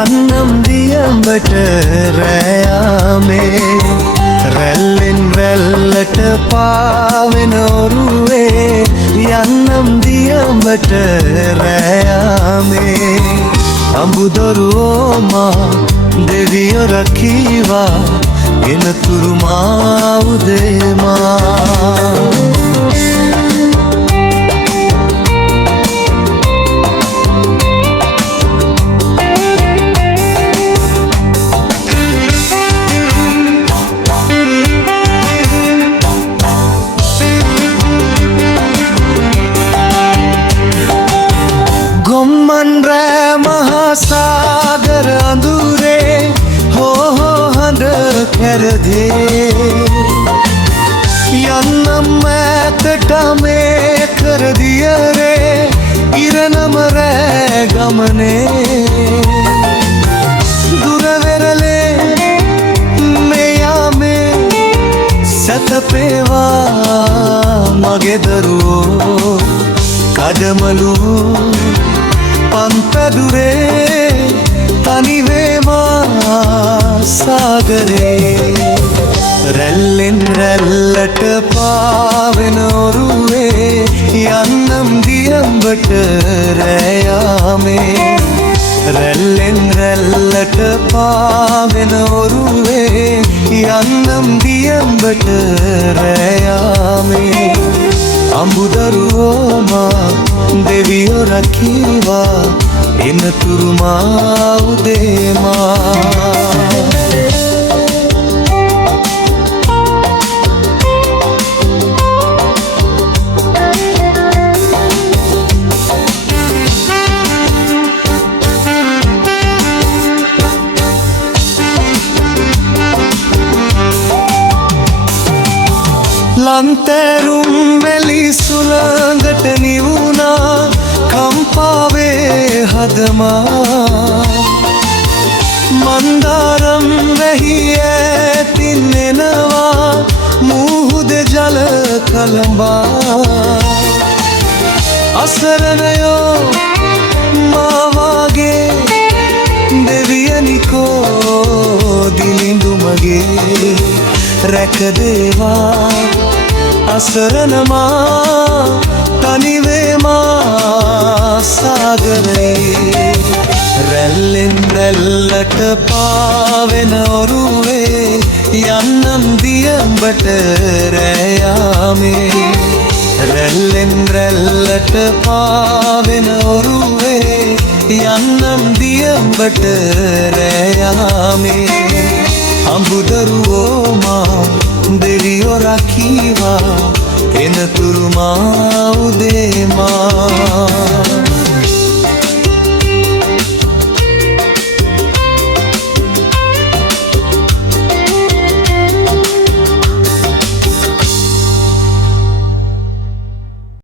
යන්නම් දියඹට රැයාමේ රැල්ලෙන් රැල්ලට පාවෙන ඔරුවේ යන්නම් දියඹට රැයාමේ අඹුදොරුවෝ මා දෙවියෝ රකීවා එනතුරු මා උදේමා ගොම්මන් රෑ මහා සාගර අඳුරේ හෝ හඬ කැරදේ යන්නම් ඈතට මේ කරදියරේ ඉරණම රෑ ගමනේ දුර වෙරළේ මේ යාමේ සැතපේවා මගේ දරුවෝ කඩමලු පන්පැදුරේ තනිවේමා සාගරේ රැල්ලෙන් රැල්ලට පාවෙන ඔරුවේ යන්නම් දියඹට රැයාමේ රැල්ලෙන් රැල්ලට පාවෙන ඔරුවේ යන්නම් දියඹට රැයාමේ අඹුදරුවෝ මා දෙවියෝ රකීවා එනතුරු මා උදේමා ලන්තෑරුම් වැලි සුළඟට නිවුණා කම්පාවේ හදමා මන්දාරම් වැහි ඈතින් එනවා මුහුද ජල කළඹා අසරණයෝ මා වාගේ දෙවියනිකෝ දිලිඳු මගේ රැකදේවා අසරණමා තනිවේමා සාගරේ රැල්ලෙන් රැල්ලට පාවෙන ඔරුවේ යන්නම් දියඹට රැයාමේ රැල්ලෙන් රැල්ලට පාවෙන ඔරුවේ යන්නම් දියඹට රැයාමේ අඹුදරුවෝ මා දෙවියෝ රකීවා එනතුරු මා උදේමා